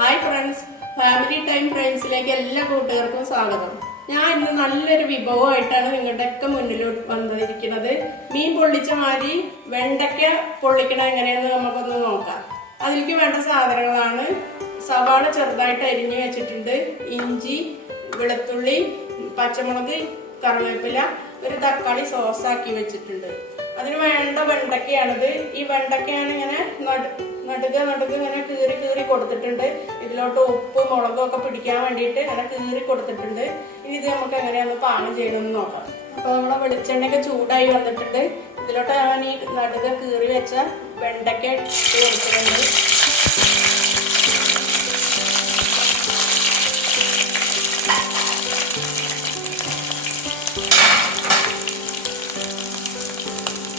Hi friends, family time ഫ്രണ്ട്സിലേക്ക് എല്ലാ കൂട്ടുകാർക്കും സ്വാഗതം. ഞാൻ ഇന്ന് നല്ലൊരു വിഭവമായിട്ടാണ് നിങ്ങളുടെയൊക്കെ മുന്നിലോട്ട് വന്നിരിക്കുന്നത്. മീൻ പൊള്ളിച്ച മാതിരി വെണ്ടയ്ക്ക പൊള്ളിക്കണ എങ്ങനെയെന്ന് നമുക്കൊന്ന് നോക്കാം. അതിലേക്ക് വേണ്ട സാധനങ്ങളാണ്: സവാള ചെറുതായിട്ട് അരിഞ്ഞു വെച്ചിട്ടുണ്ട്, ഇഞ്ചി, വെളുത്തുള്ളി, പച്ചമുളക്, കറിവേപ്പില, ഒരു തക്കാളി സോസാക്കി വെച്ചിട്ടുണ്ട്. അതിന് വേണ്ട വെണ്ടയ്ക്കയാണിത്. ഈ വെണ്ടയ്ക്കയാണ് ഇങ്ങനെ നടുക ഇങ്ങനെ കീറി കൊടുത്തിട്ടുണ്ട്. ഇതിലോട്ട് ഉപ്പ് മുളകും ഒക്കെ പിടിക്കാൻ വേണ്ടിയിട്ട് അങ്ങനെ കീറി കൊടുത്തിട്ടുണ്ട്. ഇനി ഇത് നമുക്ക് എങ്ങനെയാന്ന് പാകം ചെയ്യണമെന്ന് നോക്കാം. അപ്പോൾ നമ്മുടെ വെളിച്ചെണ്ണയൊക്കെ ചൂടായി വന്നിട്ടുണ്ട്. ഇതിലോട്ട് ഞാൻ ഈ നടുക കീറി വെച്ച വെണ്ടയ്ക്ക ഇട്ട് കൊടുത്തിട്ടുണ്ട്.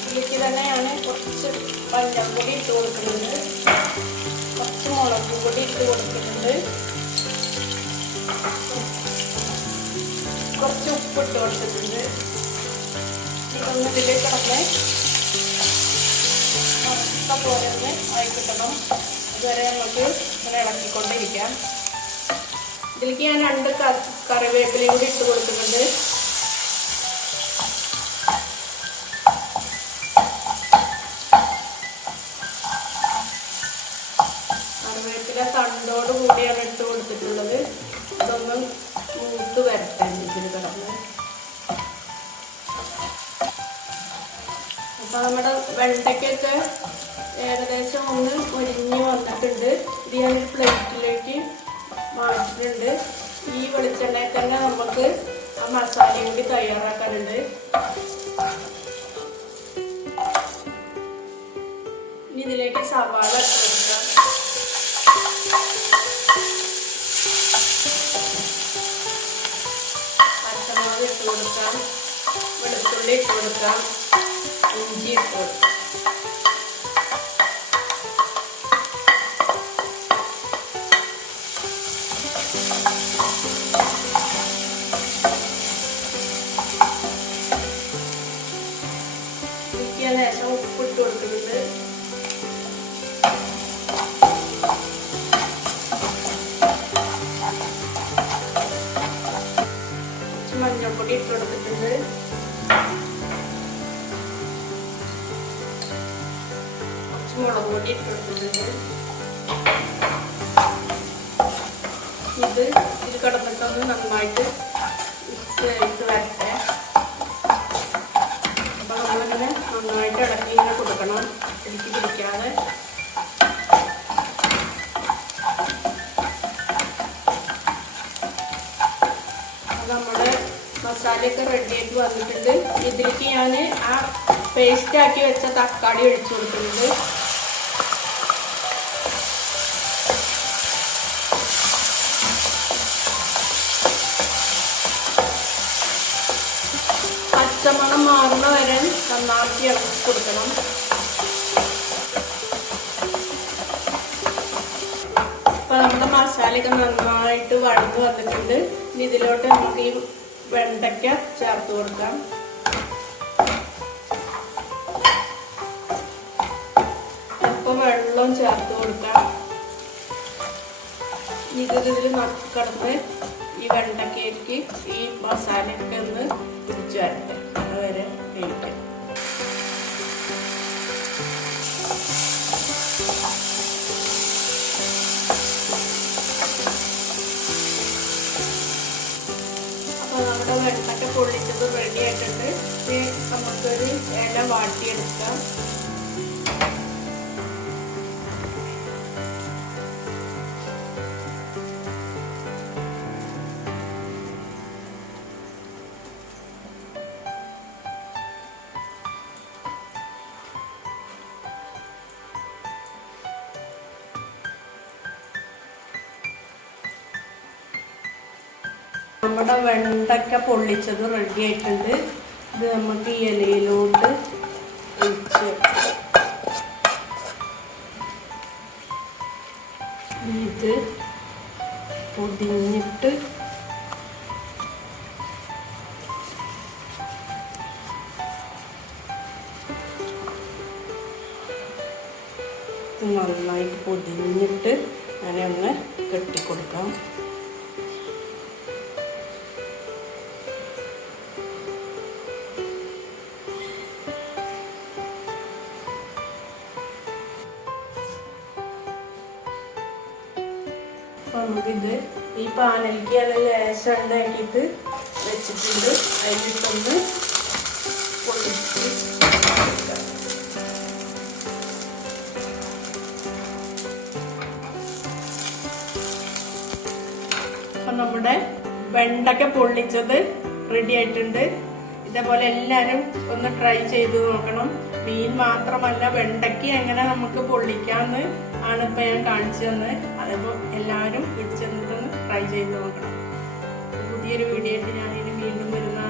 ഇതിലേക്ക് തന്നെ ഞാൻ കുറച്ച് മഞ്ഞൾപ്പൊടി ഇട്ട് കൊടുക്കുന്നുണ്ട്, കുറച്ച് മുളക് പൊടി ഇട്ട് കൊടുക്കുന്നുണ്ട്, കുറച്ച് ഉപ്പ് ഇട്ട് കൊടുത്തിട്ടുണ്ട്. ഇതൊന്ന് ഇതിലേക്ക് കിടന്ന് മൊത്തം പോലെ ഒന്ന് ആയി കിട്ടണം. അതുവരെ നമുക്ക് ഇങ്ങനെ ഇളക്കിക്കൊണ്ടിരിക്കാം. ഇതിലേക്ക് ഞാൻ 2 കറിവേപ്പിലയും കൂടി ഇട്ട് കൊടുക്കുന്നുണ്ട്. കറിവേപ്പില തണ്ടോട് കൂടിയാണ് ഇട്ട് കൊടുത്തിട്ടുള്ളത്. ഇതൊന്ന് മൂത്ത് വരട്ടെ ഇതിന് കിടന്ന്. അപ്പോൾ നമ്മുടെ വെണ്ടയ്ക്കൊക്കെ ഏകദേശം ഒന്ന് മുരിഞ്ഞ് വന്നിട്ടുണ്ട്. ഇത് ഞാനൊരു പ്ലേറ്റിലേക്ക് മാറ്റിയിട്ടുണ്ട്. ഈ വെളിച്ചെണ്ണയിൽ തന്നെ നമുക്ക് ആ മസാലയും കൂടി തയ്യാറാക്കാനുണ്ട്. ഇനി ഇതിലേക്ക് സവാള ഇട്ട് കൊടുക്കാം, പച്ചമുളക് ഇട്ട് കൊടുക്കാം, വെളുത്തുള്ളി ഇട്ട് കൊടുക്കാം, ഇഞ്ചി ഇട്ട് കൊടുക്കാം. ലേശം ഉപ്പിട്ട് കൊടുക്കുന്നുണ്ട്. മഞ്ഞൾപ്പൊടി ഇട്ട് കൊടുത്തിട്ടുണ്ട്, കുറച്ച് മുളക് പൊടി ഇട്ട് കൊടുത്തിട്ടുണ്ട്. ഇത് കിടന്നിട്ടൊന്ന് നന്നായിട്ട് ഇട്ട് വരട്ടെ. അപ്പൊ നമ്മളിങ്ങനെ നന്നായിട്ട് ഇളക്കി ഇങ്ങനെ കൊടുക്കണം, ഇടുക്കി പിടിക്കാതെ. നമ്മുടെ മസാലയൊക്കെ റെഡിയായിട്ട് വന്നിട്ടുണ്ട്. ഇതിലേക്ക് ഞാൻ ആ പേസ്റ്റാക്കി വെച്ച തക്കാളി ഒഴിച്ചു കൊടുക്കുന്നുണ്ട്. പച്ചമണം മാറുന്ന വരെ നന്നാക്കി ഇളക്കി കൊടുക്കണം. അപ്പോൾ നമ്മുടെ മസാലയൊക്കെ നന്നായിട്ട് വഴന്ന് വന്നിട്ടുണ്ട്. ഇനി ഇതിലോട്ട് നമുക്ക് ഈ വെണ്ടയ്ക്ക ചേർത്ത് കൊടുക്കാം. അല്പം വെള്ളം ചേർത്ത് കൊടുക്കാം. ഇതിൽ കിടന്ന് ഈ വെണ്ടയ്ക്കയ്ക്ക് ഈ മസാലയൊക്കെ ഒന്ന് പിടിച്ചു വരട്ടെ. അതുവരെ കഴിക്കാം. അപ്പോൾ നമ്മുടെ വെണ്ടയ്ക്ക പൊള്ളിച്ചത് റെഡി ആയിട്ടുണ്ട്. നമുക്കൊരു ഇല വാട്ടിയെടുക്കാം. നമ്മുടെ വെണ്ടയ്ക്ക പൊള്ളിച്ചത് റെഡി ആയിട്ടുണ്ട്. ഇത് നമുക്ക് ഈ ഇലയിലോട്ട് ഒഴിച്ച് ഇത് പൊതിഞ്ഞിട്ട് നന്നായിട്ട് പൊതിഞ്ഞിട്ട് അങ്ങനെ ഒന്ന് കെട്ടിക്കൊടുക്കാം. അപ്പോൾ നമുക്കിത് ഈ പാനലിക്ക് അത് ലേശം ഉണ്ടാക്കിയിട്ട് വെച്ചിട്ടുണ്ട്. അതിലിട്ടൊന്ന് പൊട്ടിച്ച് അപ്പം നമ്മുടെ വെണ്ടയ്ക്ക പൊള്ളിച്ചത് റെഡി ആയിട്ടുണ്ട്. ഇതേപോലെ എല്ലാവരും ഒന്ന് ട്രൈ ചെയ്ത് നോക്കണം. മീൻ മാത്രമല്ല, വെണ്ടയ്ക്ക എങ്ങനെ നമുക്ക് പൊള്ളിക്കാമെന്ന് ആണ് ഇപ്പം ഞാൻ കാണിച്ചു തന്നത്. അതപ്പോൾ എല്ലാവരും പിടിച്ചെന്നിട്ടൊന്ന് ട്രൈ ചെയ്ത് നോക്കണം. പുതിയൊരു വീഡിയോ ആയിട്ട് ഞാൻ ഇനി വീണ്ടും വരുന്ന